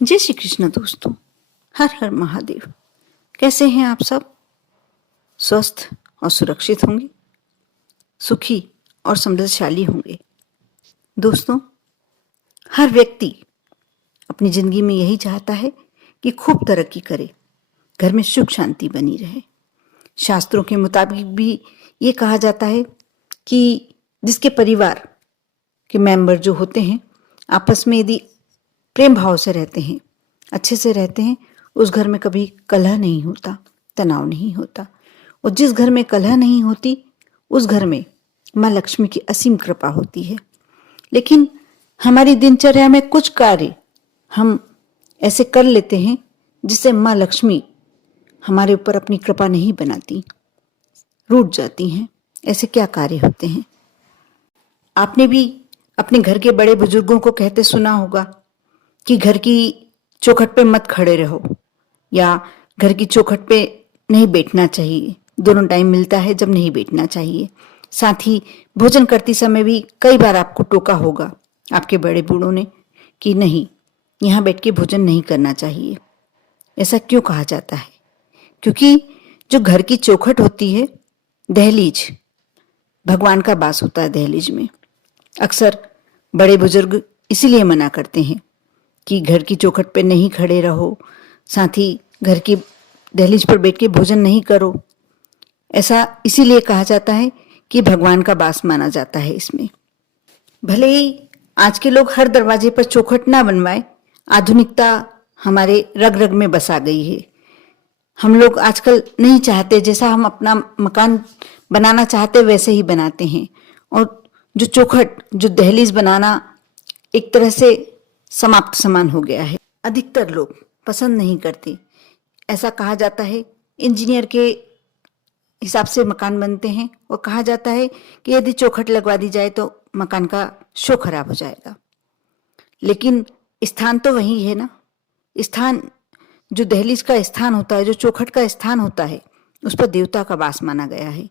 जय श्री कृष्ण दोस्तों। हर हर महादेव। कैसे हैं आप सब? स्वस्थ और सुरक्षित होंगे, सुखी और समृद्धशाली होंगे। दोस्तों, हर व्यक्ति अपनी जिंदगी में यही चाहता है कि खूब तरक्की करे, घर में सुख शांति बनी रहे। शास्त्रों के मुताबिक भी ये कहा जाता है कि जिसके परिवार के मेंबर जो होते हैं आपस में यदि प्रेम भाव से रहते हैं, अच्छे से रहते हैं, उस घर में कभी कलह नहीं होता, तनाव नहीं होता। और जिस घर में कलह नहीं होती उस घर में माँ लक्ष्मी की असीम कृपा होती है। लेकिन हमारी दिनचर्या में कुछ कार्य हम ऐसे कर लेते हैं जिससे माँ लक्ष्मी हमारे ऊपर अपनी कृपा नहीं बनाती, रूठ जाती हैं। ऐसे क्या कार्य होते हैं? आपने भी अपने घर के बड़े बुजुर्गों को कहते सुना होगा कि घर की चौखट पे मत खड़े रहो, या घर की चौखट पे नहीं बैठना चाहिए, दोनों टाइम मिलता है जब नहीं बैठना चाहिए। साथ ही भोजन करते समय भी कई बार आपको टोका होगा आपके बड़े बूढ़ों ने कि नहीं, यहाँ बैठ के भोजन नहीं करना चाहिए। ऐसा क्यों कहा जाता है? क्योंकि जो घर की चौखट होती है, दहलीज, भगवान का वास होता है दहलीज में। अक्सर बड़े बुजुर्ग इसीलिए मना करते हैं कि घर की चौखट पे नहीं खड़े रहो, साथ ही घर की दहलीज पर बैठ के भोजन नहीं करो। ऐसा इसीलिए कहा जाता है कि भगवान का वास माना जाता है इसमें। भले ही आज के लोग हर दरवाजे पर चौखट ना बनवाए, आधुनिकता हमारे रग रग में बसा गई है। हम लोग आजकल नहीं चाहते, जैसा हम अपना मकान बनाना चाहते वैसे ही बनाते हैं। और जो चौखट, जो दहलीज बनाना एक तरह से समाप्त समान हो गया है। अधिकतर लोग पसंद नहीं करते। ऐसा कहा जाता है, इंजीनियर के हिसाब से मकान बनते हैं और कहा जाता है कि यदि चौखट लगवा दी जाए तो मकान का शो खराब हो जाएगा। लेकिन स्थान तो वही है ना। स्थान, जो दहलीज का स्थान होता है, जो चौखट का स्थान होता है, उस पर देवता का वास माना गया है।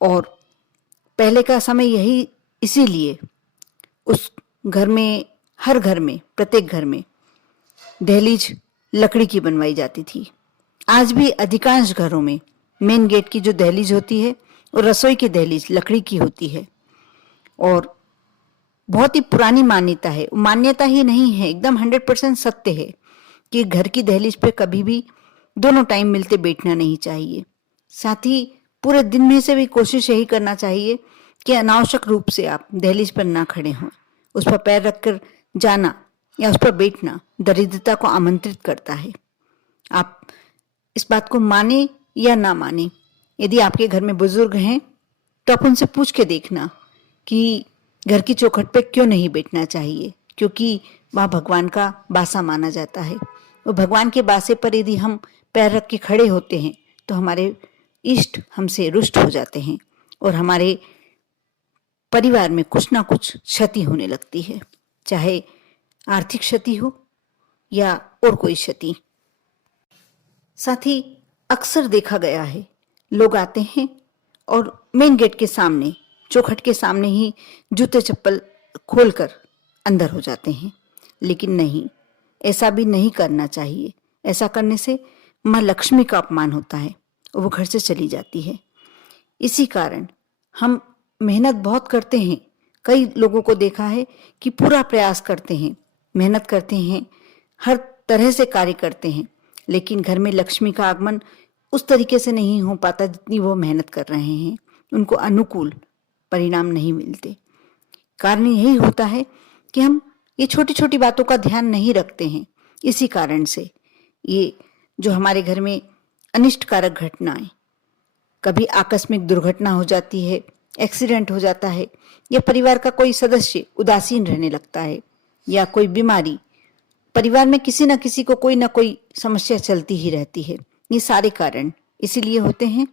और पहले का समय यही, इसीलिए उस घर में, हर घर में, प्रत्येक घर में दहलीज लकड़ी की बनवाई जाती थी। आज भी अधिकांश घरों में मेन गेट की जो दहलीज होती है और रसोई की दहलीज लकड़ी की होती है। और बहुत ही पुरानी मान्यता है, मान्यता ही नहीं है, एकदम 100% सत्य है कि घर की दहलीज पे कभी भी दोनों टाइम मिलते बैठना नहीं चाहिए। साथ ही पूरे दिन में से भी कोशिश यही करना चाहिए कि अनावश्यक रूप से आप दहलीज पर ना खड़े हों। उस पर पैर रखकर जाना या उस पर बैठना दरिद्रता को आमंत्रित करता है। आप इस बात को माने या ना माने, यदि आपके घर में बुजुर्ग हैं तो आप उनसे पूछ के देखना कि घर की चौखट पे क्यों नहीं बैठना चाहिए। क्योंकि वहाँ भगवान का बासा माना जाता है। वो भगवान के बासे पर यदि हम पैर रख के खड़े होते हैं तो हमारे इष्ट हमसे रुष्ट हो जाते हैं और हमारे परिवार में कुछ ना कुछ क्षति होने लगती है, चाहे आर्थिक क्षति हो या और कोई क्षति। साथ ही अक्सर देखा गया है, लोग आते हैं और मेन गेट के सामने, चौखट के सामने ही जूते चप्पल खोलकर अंदर हो जाते हैं। लेकिन नहीं, ऐसा भी नहीं करना चाहिए। ऐसा करने से माँ लक्ष्मी का अपमान होता है और वो घर से चली जाती है। इसी कारण हम मेहनत बहुत करते हैं। कई लोगों को देखा है कि पूरा प्रयास करते हैं, मेहनत करते हैं, हर तरह से कार्य करते हैं, लेकिन घर में लक्ष्मी का आगमन उस तरीके से नहीं हो पाता जितनी वो मेहनत कर रहे हैं। उनको अनुकूल परिणाम नहीं मिलते। कारण यही होता है कि हम ये छोटी छोटी बातों का ध्यान नहीं रखते हैं। इसी कारण से ये जो हमारे घर में अनिष्टकारक घटनाएं, कभी आकस्मिक दुर्घटना हो जाती है, एक्सीडेंट हो जाता है, या परिवार का कोई सदस्य उदासीन रहने लगता है, या कोई बीमारी, परिवार में किसी न किसी को कोई ना कोई समस्या चलती ही रहती है। ये सारे कारण इसीलिए होते हैं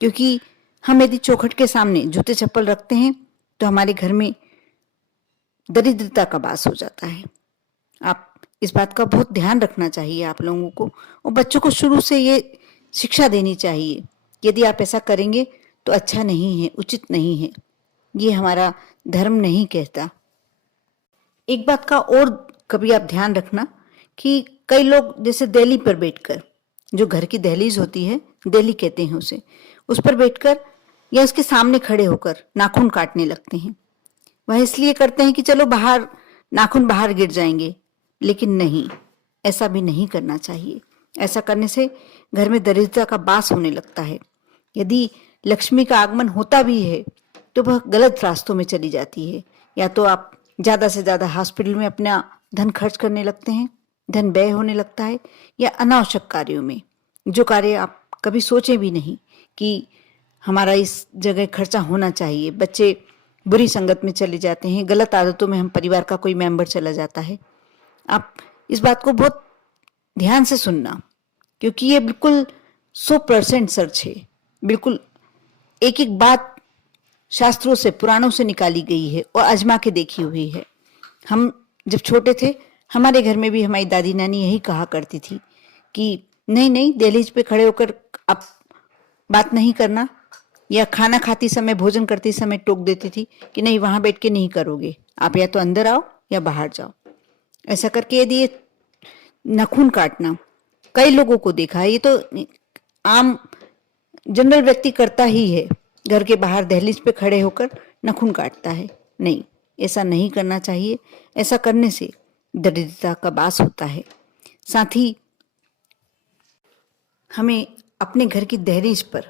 क्योंकि हम यदि चौखट के सामने जूते चप्पल रखते हैं तो हमारे घर में दरिद्रता का वास हो जाता है। आप इस बात का बहुत ध्यान रखना चाहिए आप लोगों को, और बच्चों को शुरू से ये शिक्षा देनी चाहिए। यदि आप ऐसा करेंगे तो अच्छा नहीं है, उचित नहीं है, ये हमारा धर्म नहीं कहता। एक बात का और कभी आप ध्यान रखना कि कई लोग जैसे दहली पर बैठकर, जो घर की दहलीज होती है, दहली कहते हैं उसे, उस पर बैठकर या उसके सामने खड़े होकर नाखून काटने लगते हैं। वह इसलिए करते हैं कि चलो बाहर नाखून बाहर गिर जाएंगे, लेकिन नहीं, ऐसा भी नहीं करना चाहिए। ऐसा करने से घर में दरिद्रता का वास होने लगता है। यदि लक्ष्मी का आगमन होता भी है तो वह गलत रास्तों में चली जाती है। या तो आप ज्यादा से ज्यादा हॉस्पिटल में अपना धन खर्च करने लगते हैं, धन व्यय होने लगता है, या अनावश्यक कार्यों में, जो कार्य आप कभी सोचे भी नहीं कि हमारा इस जगह खर्चा होना चाहिए। बच्चे बुरी संगत में चले जाते हैं, गलत आदतों में हम परिवार का कोई मेंबर चला जाता है। आप इस बात को बहुत ध्यान से सुनना, क्योंकि ये बिल्कुल 100% सच है। बिल्कुल एक एक बात शास्त्रों से, पुराणों से निकाली गई है और आजमा के देखी हुई है। हम जब छोटे थे, हमारे घर में भी हमारी दादी नानी यही कहा करती थी कि नहीं नहीं, दहलीज पे खड़े होकर आप बात नहीं करना, या खाना खाती समय, भोजन करते समय टोक देती थी कि नहीं, वहां बैठ के नहीं करोगे, आप या तो अंदर आओ या बाहर जाओ। ऐसा करके यदि ये नाखून काटना, कई लोगों को देखा है, ये तो आम जनरल व्यक्ति करता ही है, घर के बाहर दहलीज पे खड़े होकर नाखून काटता है। नहीं, ऐसा नहीं करना चाहिए। ऐसा करने से दरिद्रता का वास होता है। साथ ही हमें अपने घर की दहलीज पर,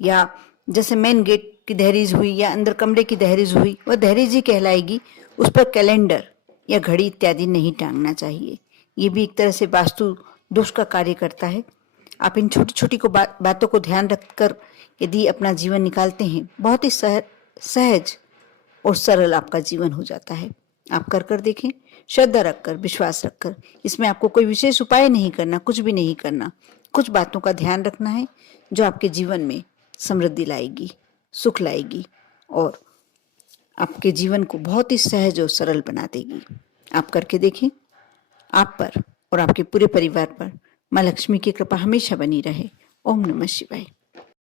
या जैसे मेन गेट की दहलीज हुई या अंदर कमरे की दहलीज हुई, वह दहलीज ही कहलाएगी, उस पर कैलेंडर या घड़ी इत्यादि नहीं टांगना चाहिए। ये भी एक तरह से वास्तु दोष का कार्य करता है। आप इन छोटी छोटी बातों को ध्यान रखकर यदि अपना जीवन निकालते हैं, बहुत ही सहज और सरल आपका जीवन हो जाता है। आप कर कर देखें, श्रद्धा रखकर, विश्वास रखकर। इसमें आपको कोई विशेष उपाय नहीं करना, कुछ भी नहीं करना। कुछ बातों का ध्यान रखना है जो आपके जीवन में समृद्धि लाएगी, सुख लाएगी और आपके जीवन को बहुत ही सहज और सरल बना देगी। आप करके देखें। आप पर और आपके पूरे परिवार पर माँ लक्ष्मी की कृपा हमेशा बनी रहे। ओम नमः शिवाय।